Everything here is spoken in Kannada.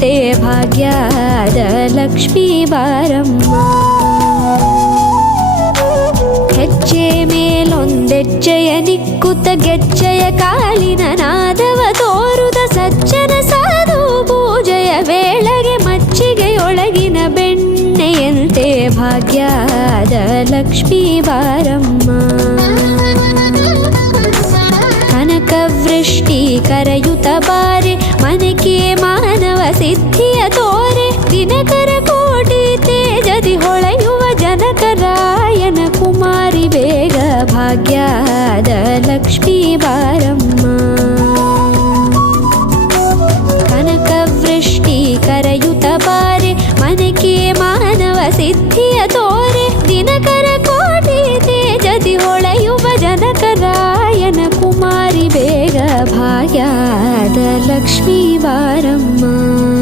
ತೇ ಭಾಗ್ಯದ ಲಕ್ಷ್ಮೀ ಬಾರಮ್ಮ. ಹೆಜ್ಜೆ ಮೇಲೊಂದೆಜ್ಜೆಯ ನಿಕ್ಕುತ್ತ ಗೆಜ್ಜೆಯ ಕಾಲಿನ ನಾದವ ತೋರುದ ಸಜ್ಜನ ಸಾಧು ಪೂಜೆಯ ವೇಳೆಗೆ ಮಜ್ಜಿಗೆಯೊಳಗಿನ ಬೆಣ್ಣೆಯಂತೆ ಭಾಗ್ಯದ ಲಕ್ಷ್ಮೀ ಬಾರಮ್ಮ. ಕನಕವೃಷ್ಟಿ ಕರೆಯುತ್ತ ಬಾರೆ ಮನಕೆ ಮಾನವ ಸಿದ್ಧಿಯ ತೋರೆ ದಿನಕರ ಕೋಟಿ ತೇಜದಿ ಹೊಳೆಯುವ ಜನಕರಾಯನ ಕುಮಾರಿ ಬೇಗ ಭಾಗ್ಯದ ಲಕ್ಷ್ಮೀ ಬಾರಮ್ಮ. ಕನಕವೃಷ್ಟಿ ಕರೆಯುತ್ತ ಬಾರೆ ಮನಕೆ ಮಾನವ ಸಿದ್ಧಿಯ ತೋರೆ ದಿನಕರ ಕೋಟಿ ತೇಜದಿ ಹೊಳೆಯುವ ಜನಕರಾಯನ ಕುಮಾರಿ ಬೇಗ ಭಾಗ್ಯದ ಲಕ್ಷ್ಮೀ ಬಾರಮ್ಮ.